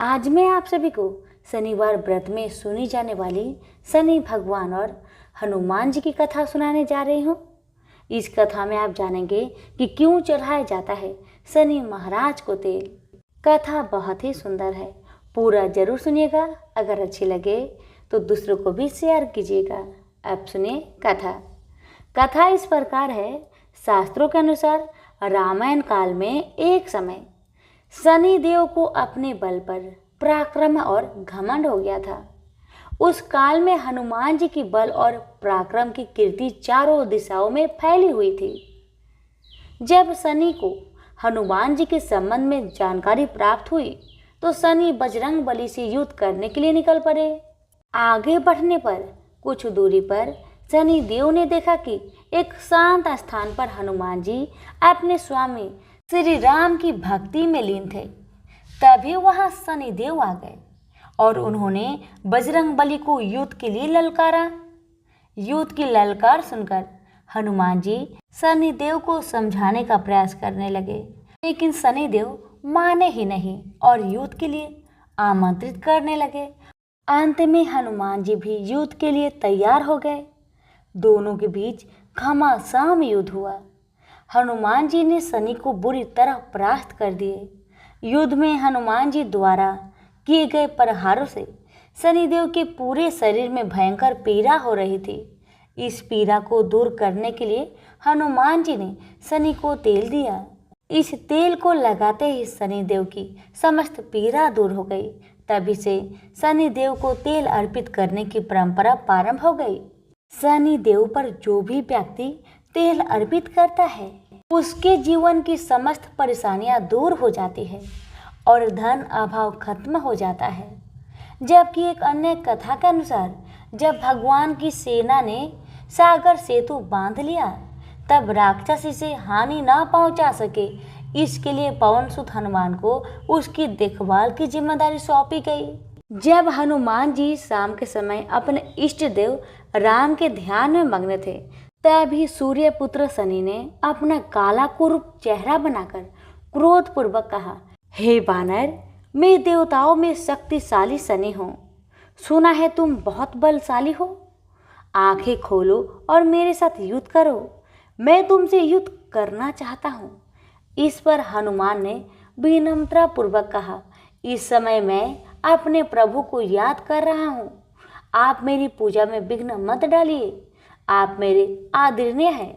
आज मैं आप सभी को शनिवार व्रत में सुनी जाने वाली शनि भगवान और हनुमान जी की कथा सुनाने जा रही हूँ। इस कथा में आप जानेंगे कि क्यों चढ़ाया जाता है शनि महाराज को तेल। कथा बहुत ही सुंदर है, पूरा जरूर सुनिएगा। अगर अच्छी लगे तो दूसरों को भी शेयर कीजिएगा। अब सुनिए कथा। कथा इस प्रकार है। शास्त्रों के अनुसार रामायण काल में एक समय शनि देव को अपने बल पर पराक्रम और घमंड हो गया था। उस काल में हनुमान जी की बल और पराक्रम की कीर्ति चारों दिशाओं में फैली हुई थी। जब शनि को हनुमान जी के संबंध में जानकारी प्राप्त हुई तो शनि बजरंग बली से युद्ध करने के लिए निकल पड़े। आगे बढ़ने पर कुछ दूरी पर शनि देव ने देखा कि एक शांत स्थान पर हनुमान जी अपने स्वामी श्री राम की भक्ति में लीन थे। तभी वहां शनि देव आ गए और उन्होंने बजरंग बली को युद्ध के लिए ललकारा। युद्ध की ललकार सुनकर हनुमान जी शनि देव को समझाने का प्रयास करने लगे, लेकिन शनि देव माने ही नहीं और युद्ध के लिए आमंत्रित करने लगे। अंत में हनुमान जी भी युद्ध के लिए तैयार हो गए। दोनों के बीच घमासान युद्ध हुआ। हनुमान जी ने शनि को बुरी तरह परास्त कर दिए। युद्ध में हनुमान जी द्वारा किए गए प्रहारों से शनिदेव के पूरे शरीर में भयंकर पीड़ा हो रही थी। इस पीड़ा को दूर करने के लिए हनुमान जी ने शनि को तेल दिया। इस तेल को लगाते ही शनिदेव की समस्त पीड़ा दूर हो गई। तभी से शनिदेव को तेल अर्पित करने की परंपरा प्रारंभ हो गई। शनिदेव पर जो भी व्यक्ति तेल अर्पित करता है उसके जीवन की समस्त परेशानियां दूर हो जाती है और धन अभाव खत्म हो जाता है। जबकि एक अन्य कथा के अनुसार जब भगवान की सेना ने सागर सेतु बांध लिया तब राक्षस इसे हानि ना पहुंचा सके, इसके लिए पवन सुत हनुमान को उसकी देखभाल की जिम्मेदारी सौंपी गई। जब हनुमान जी शाम के समय अपने इष्ट देव राम के ध्यान में मग्न थे तभी सूर्य पुत्र शनि ने अपना काला कुरूप चेहरा बनाकर क्रोध पूर्वक कहा, हे बानर, मैं देवताओं में शक्तिशाली शनि हूँ। सुना है तुम बहुत बलशाली हो। आंखें खोलो और मेरे साथ युद्ध करो। मैं तुमसे युद्ध करना चाहता हूँ। इस पर हनुमान ने विनम्रता पूर्वक कहा, इस समय मैं अपने प्रभु को याद कर रहा हूँ। आप मेरी पूजा में विघ्न मत डालिए। आप मेरे आदरणीय हैं।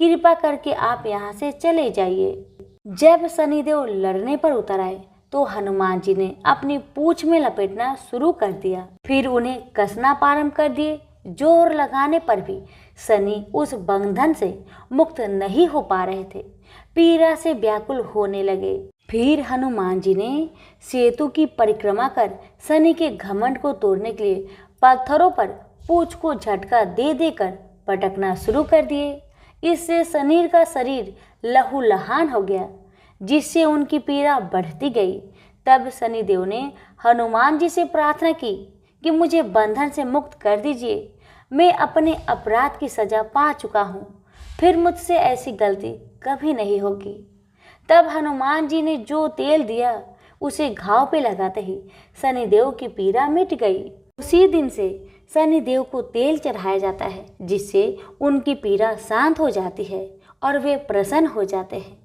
कृपा करके आप यहाँ से चले जाइए। जब शनिदेव लड़ने पर उतर आए तो हनुमान जी ने अपनी पूंछ में लपेटना शुरू कर दिया। फिर उन्हें कसना प्रारंभ कर दिए। जोर लगाने पर भी शनि उस बंधन से मुक्त नहीं हो पा रहे थे। पीड़ा से व्याकुल होने लगे। फिर हनुमान जी ने सेतु की परिक्रमा कर शनि के घमंड को तोड़ने के लिए पत्थरों पर पूंछ को झटका दे देकर पटकना शुरू कर दिए। इससे शनि का शरीर लहूलुहान हो गया, जिससे उनकी पीड़ा बढ़ती गई। तब शनिदेव ने हनुमान जी से प्रार्थना की कि मुझे बंधन से मुक्त कर दीजिए। मैं अपने अपराध की सजा पा चुका हूँ। फिर मुझसे ऐसी गलती कभी नहीं होगी। तब हनुमान जी ने जो तेल दिया उसे घाव पे लगाते ही शनिदेव की पीड़ा मिट गई। उसी दिन से शनिदेव को तेल चढ़ाया जाता है, जिससे उनकी पीड़ा शांत हो जाती है और वे प्रसन्न हो जाते हैं।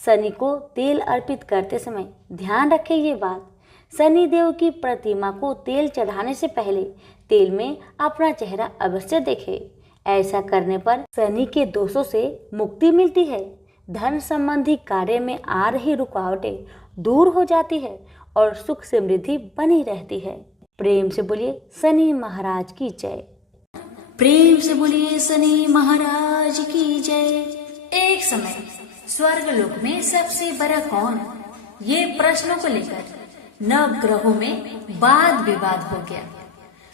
शनि को तेल अर्पित करते समय ध्यान रखें ये बात, शनिदेव की प्रतिमा को तेल चढ़ाने से पहले तेल में अपना चेहरा अवश्य देखें। ऐसा करने पर शनि के दोषों से मुक्ति मिलती है। धन संबंधी कार्य में आ रही रुकावटें दूर हो जाती है और सुख समृद्धि बनी रहती है। प्रेम से बोलिए शनि महाराज की जय। प्रेम से बोलिए शनि महाराज की जय। एक समय स्वर्ग लोक में सबसे बड़ा कौन, ये प्रश्नों को लेकर नव ग्रहों में वाद विवाद हो गया।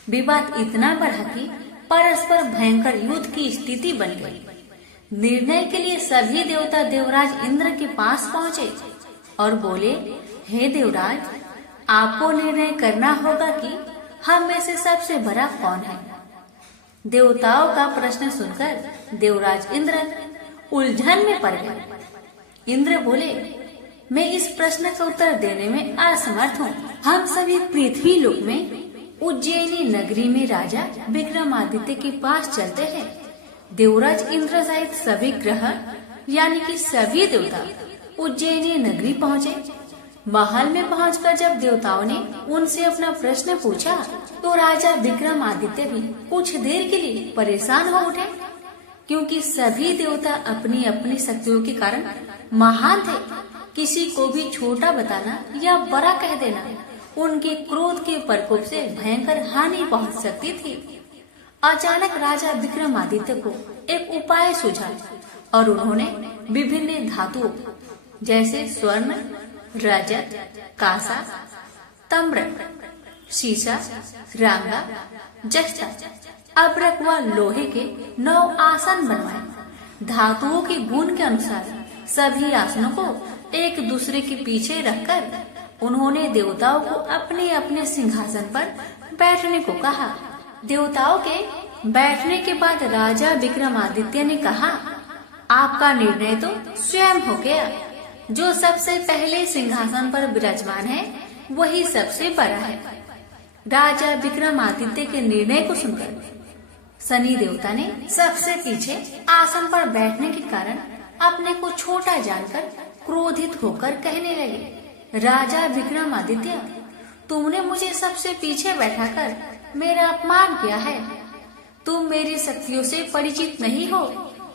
विवाद इतना बढ़ा कि परस्पर भयंकर युद्ध की स्थिति बन गई। निर्णय के लिए सभी देवता देवराज इंद्र के पास पहुंचे और बोले, हे देवराज, आपको निर्णय करना होगा कि हम में से सबसे बड़ा कौन है। देवताओं का प्रश्न सुनकर देवराज इंद्र उलझन में पड़ गए। इंद्र बोले, मैं इस प्रश्न का उत्तर देने में असमर्थ हूँ। हम सभी पृथ्वी लोक में उज्जैनी नगरी में राजा विक्रमादित्य के पास चलते हैं। देवराज इंद्र सहित सभी ग्रह यानी कि सभी देवता उज्जैनी नगरी पहुँचे। महल में पहुंचकर जब देवताओं ने उनसे अपना प्रश्न पूछा तो राजा विक्रमादित्य भी कुछ देर के लिए परेशान हो उठे, क्योंकि सभी देवता अपनी अपनी शक्तियों के कारण महान थे। किसी को भी छोटा बताना या बड़ा कह देना उनके क्रोध के प्रकोप से भयंकर हानि पहुंच सकती थी। अचानक राजा विक्रमादित्य को एक उपाय सूझा और उन्होंने विभिन्न धातुओं जैसे स्वर्ण, रजत, कांसा, ताम्र, शीशा, रांगा, जस्ता, अब्रक व लोहे के 9 आसन बनवाए। धातुओं के गुण के अनुसार सभी आसनों को एक दूसरे के पीछे रखकर उन्होंने देवताओं को अपने अपने सिंहासन पर बैठने को कहा। देवताओं के बैठने के बाद राजा विक्रमादित्य ने कहा, आपका निर्णय तो स्वयं हो गया। जो सबसे पहले सिंहासन पर विराजमान है वही सबसे बड़ा है। राजा विक्रमादित्य के निर्णय को सुनकर शनि देवता ने सबसे पीछे आसन पर बैठने के कारण अपने को छोटा जानकर क्रोधित होकर कहने लगे, राजा विक्रमादित्य, तुमने मुझे सबसे पीछे बैठाकर मेरा अपमान किया है। तुम मेरी शक्तियों से परिचित नहीं हो,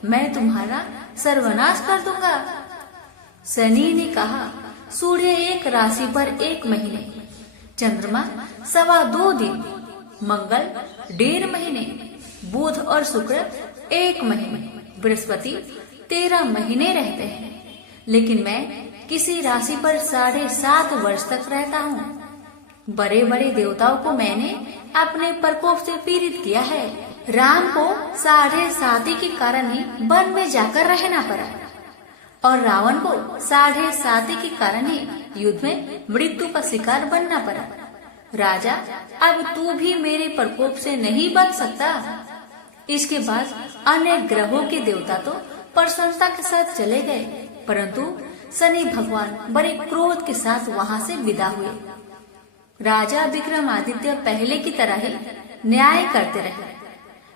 मैं तुम्हारा सर्वनाश कर दूंगा। शनि ने कहा, सूर्य एक राशि पर 1 महीने, चंद्रमा 2.25 दिन, मंगल 1.5 महीने, बुध और शुक्र 1 महीने, बृहस्पति 13 महीने रहते हैं। लेकिन मैं किसी राशि पर 7.5 वर्ष तक रहता हूँ। बड़े बड़े देवताओं को मैंने अपने प्रकोप से पीड़ित किया है। राम को 7.5 के कारण ही वन में जाकर रहना पड़ा और रावण को 7.5 के कारण ही युद्ध में मृत्यु का शिकार बनना पड़ा। राजा, अब तू भी मेरे प्रकोप से नहीं बच सकता। इसके बाद अन्य ग्रहों के देवता तो प्रसन्नता के साथ चले गए, परंतु शनि भगवान बड़े क्रोध के साथ वहां से विदा हुए। राजा विक्रमादित्य पहले की तरह ही न्याय करते रहे।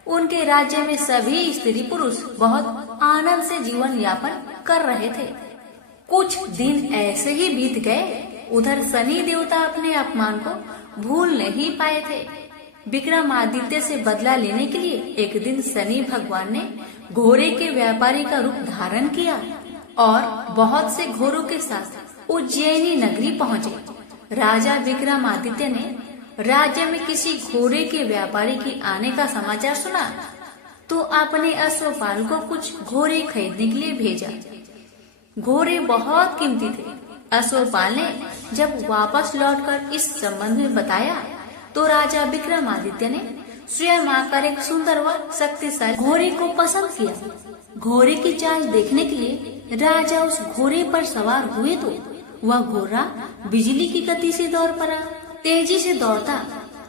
उनके राज्य में सभी स्त्री पुरुष बहुत आनंद से जीवन यापन कर रहे थे। कुछ दिन ऐसे ही बीत गए। उधर शनि देवता अपने अपमान को भूल नहीं पाए थे। विक्रमादित्य से बदला लेने के लिए एक दिन शनि भगवान ने घोड़े के व्यापारी का रूप धारण किया और बहुत से घोड़ों के साथ उज्जैनी नगरी पहुँचे। राजा विक्रमादित्य ने राज्य में किसी घोड़े के व्यापारी के आने का समाचार सुना तो अपने अश्वपाल को कुछ घोड़े खरीदने के लिए भेजा। घोड़े बहुत कीमती थे। अश्वपाल ने जब वापस लौटकर इस संबंध में बताया तो राजा विक्रमादित्य ने स्वयं आकर एक सुंदर व शक्तिशाली घोड़े को पसंद किया। घोड़े की चाल देखने के लिए राजा उस घोड़े पर सवार हुए तो वह घोड़ा बिजली की गति से दौड़ पड़ा। तेजी से दौड़ता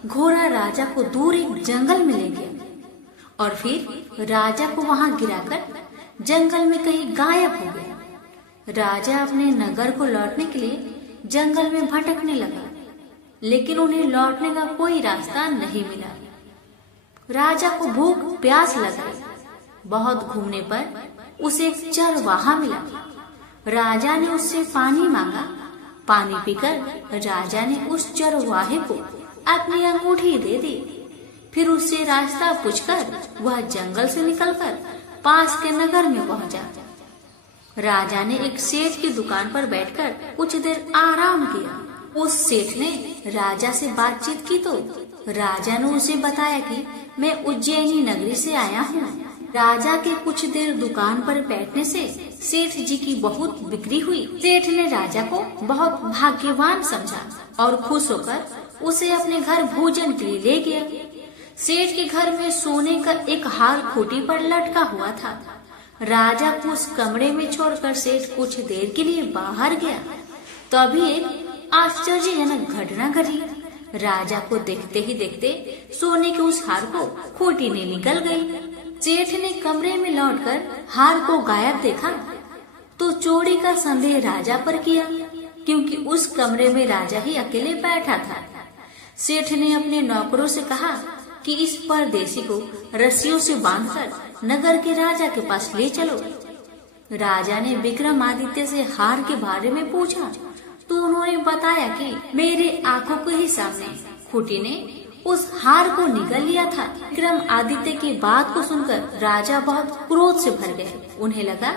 घोड़ा राजा को दूर एक जंगल में ले गया और फिर राजा को वहां गिराकर जंगल में कहीं गायब हो गया। राजा अपने नगर को लौटने के लिए जंगल में भटकने लगा, लेकिन उन्हें लौटने का कोई रास्ता नहीं मिला। राजा को भूख प्यास लग गई। बहुत घूमने पर उसे एक चरवाहा मिला। राजा ने उससे पानी मांगा। पानी पीकर राजा ने उस चरवाहे को अपनी अंगूठी दे दी। फिर उससे रास्ता पूछकर वह जंगल से निकलकर पास के नगर में पहुंचा। राजा ने एक सेठ की दुकान पर बैठकर कुछ देर आराम किया। उस सेठ ने राजा से बातचीत की तो राजा ने उसे बताया कि मैं उज्जैनी नगरी से आया हूँ। राजा के कुछ देर दुकान पर बैठने से सेठ जी की बहुत बिक्री हुई। सेठ ने राजा को बहुत भाग्यवान समझा और खुश होकर उसे अपने घर भोजन के लिए ले गया। सेठ के घर में सोने का एक हार खूंटी पर लटका हुआ था। राजा को उस कमरे में छोड़कर सेठ कुछ देर के लिए बाहर गया। तभी एक आश्चर्यजनक घटना घटी। राजा को देखते ही देखते सोने के उस हार को खूंटी ने निकल गई। सेठ ने कमरे में लौटकर हार को गायब देखा तो चोरी का संदेह राजा पर किया, क्योंकि उस कमरे में राजा ही अकेले बैठा था। सेठ ने अपने नौकरों से कहा कि इस परदेसी को रस्सियों से बांधकर नगर के राजा के पास ले चलो। राजा ने विक्रमादित्य से हार के बारे में पूछा तो उन्होंने बताया कि मेरे आंखों के ही सामने खूंटी ने उस हार को निगल लिया था। विक्रमादित्य की बात को सुनकर राजा बहुत क्रोध से भर गए। उन्हें लगा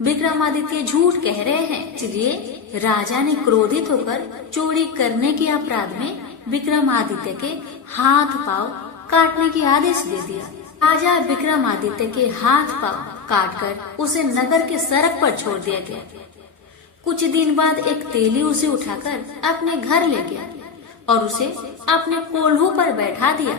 विक्रमादित्य झूठ कह रहे हैं, इसलिए राजा ने क्रोधित होकर चोरी करने के अपराध में विक्रमादित्य के हाथ पांव काटने की आदेश दे दिया। राजा विक्रमादित्य के हाथ पांव काटकर उसे नगर के सड़क पर छोड़ दिया गया। कुछ दिन बाद एक तेली उसे उठाकर अपने घर ले गया और उसे अपने कोल्हू पर बैठा दिया।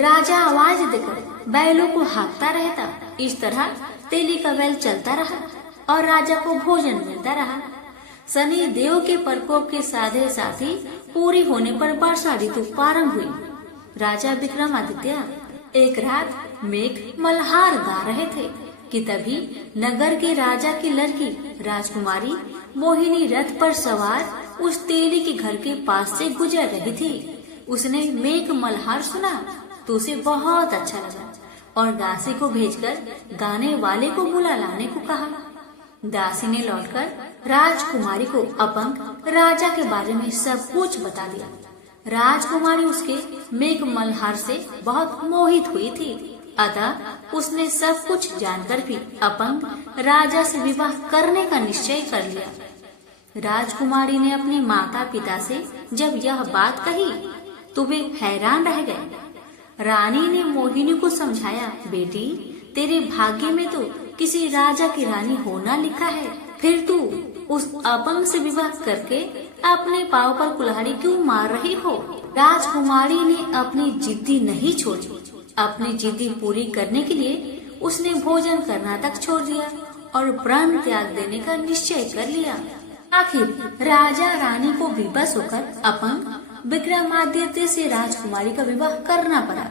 राजा आवाज देकर बैलों को हाँकता रहता। इस तरह तेली का बैल चलता रहा और राजा को भोजन मिलता रहा। शनि देव के प्रकोप के साधे साथी पूरी होने पर वर्षा ऋतु प्रारंभ हुई। राजा विक्रमादित्य एक रात मेघ मल्हार गा रहे थे कि तभी नगर के राजा की लड़की राजकुमारी मोहिनी रथ पर सवार उस तेली के घर के पास से गुजर रही थी। उसने मेघ मल्हार सुना तो उसे बहुत अच्छा लगा और दासी को भेजकर गाने वाले को बुला लाने को कहा। दासी ने लौटकर राजकुमारी को अपंग राजा के बारे में सब कुछ बता दिया। राजकुमारी उसके मेघ मल्हार से बहुत मोहित हुई थी, अतः उसने सब कुछ जानकर भी अपंग राजा से विवाह करने का निश्चय कर लिया। राजकुमारी ने अपने माता पिता से जब यह बात कही तो वे हैरान रह गए। रानी ने मोहिनी को समझाया, बेटी तेरे भाग्य में तो किसी राजा की रानी होना लिखा है, फिर तू उस अपंग से विवाह करके अपने पांव पर कुल्हाड़ी क्यों मार रही हो। राजकुमारी ने अपनी जिद्दी नहीं छोड़ी। अपनी जिद्दी पूरी करने के लिए उसने भोजन करना तक छोड़ दिया और प्राण त्याग देने का निश्चय कर लिया। आखिर राजा रानी को विवश होकर अपंग विक्रमादित्य से राजकुमारी का विवाह करना पड़ा।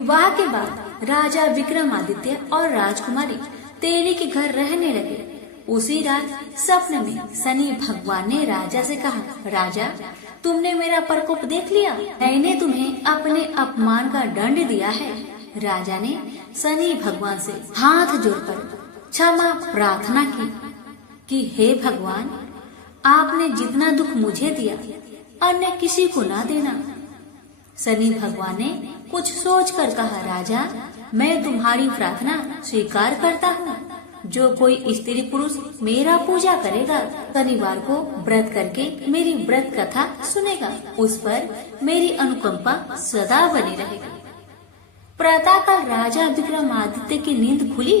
विवाह के बाद राजा विक्रमादित्य और राजकुमारी तेली के घर रहने लगे। उसी रात सपने में शनि भगवान ने राजा से कहा, राजा तुमने मेरा प्रकोप देख लिया, मैंने तुम्हें अपने अपमान का दंड दिया है। राजा ने शनि भगवान से हाथ जोड़कर क्षमा प्रार्थना की कि हे भगवान, आपने जितना दुख मुझे दिया अन्य किसी को ना देना। शनि भगवान ने कुछ सोचकर कहा, राजा मैं तुम्हारी प्रार्थना स्वीकार करता हूँ। जो कोई स्त्री पुरुष मेरा पूजा करेगा, शनिवार को व्रत करके मेरी व्रत कथा सुनेगा, उस पर मेरी अनुकंपा सदा बनी रहेगी। प्रातःकाल राजा विक्रमादित्य की नींद खुली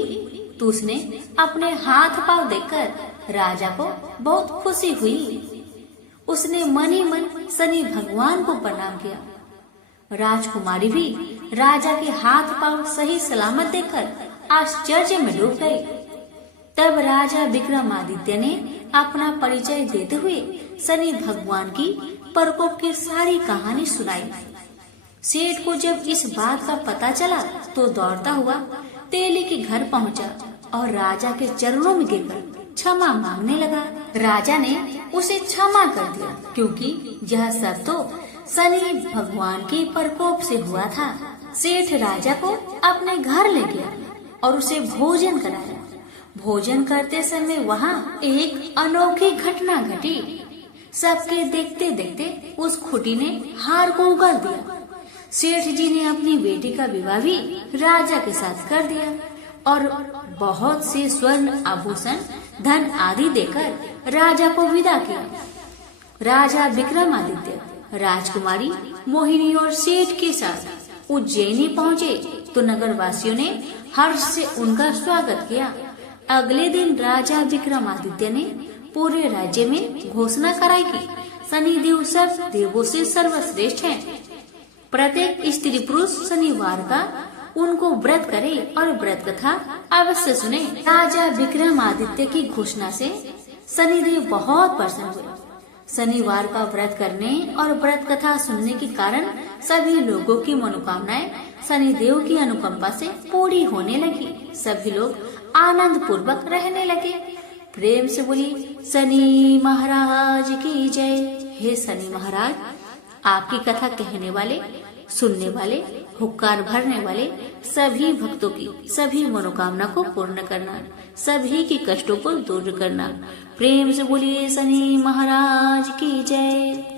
तो उसने अपने हाथ पांव देखकर राजा को बहुत खुशी हुई। उसने मन ही मन शनि भगवान को प्रणाम किया। राजकुमारी भी राजा के हाथ पांव सही सलामत देखकर आश्चर्य में डूब गई। तब राजा विक्रमादित्य ने अपना परिचय देते हुए शनि भगवान की प्रकोप की सारी कहानी सुनाई। सेठ को जब इस बात का पता चला तो दौड़ता हुआ तेली के घर पहुंचा और राजा के चरणों में गिरकर क्षमा मांगने लगा। राजा ने उसे क्षमा कर दिया, क्योंकि यह सब तो शनि भगवान के प्रकोप से हुआ था। सेठ राजा को अपने घर ले गया और उसे भोजन कराया। भोजन करते समय वहाँ एक अनोखी घटना घटी। सबके देखते देखते उस खूंटी ने हार को उगल दिया। सेठ जी ने अपनी बेटी का विवाह भी राजा के साथ कर दिया और बहुत से स्वर्ण आभूषण धन आदि देकर राजा को विदा किया। राजा विक्रमादित्य राजकुमारी मोहिनी और सेठ के साथ उज्जैनी पहुँचे तो नगर वासियों ने हर्ष से उनका स्वागत किया। अगले दिन राजा विक्रमादित्य ने पूरे राज्य में घोषणा कराई कि शनि देव सब देवों से सर्वश्रेष्ठ हैं। प्रत्येक स्त्री पुरुष शनिवार का उनको व्रत करे और व्रत कथा अवश्य सुने। राजा विक्रमादित्य की घोषणा से शनिदेव बहुत प्रसन्न हुए। शनिवार का व्रत करने और व्रत कथा सुनने के कारण सभी लोगों की मनोकामनाएं शनिदेव की अनुकंपा से पूरी होने लगी। सभी लोग आनंद पूर्वक रहने लगे। प्रेम से बोलिए शनि महाराज की जय। हे शनि महाराज, आपकी कथा कहने वाले, सुनने वाले, हुक्कार भरने वाले सभी भक्तों की सभी मनोकामना को पूर्ण करना, सभी की कष्टों को दूर करना। प्रेम से बोलिए शनि महाराज की जय।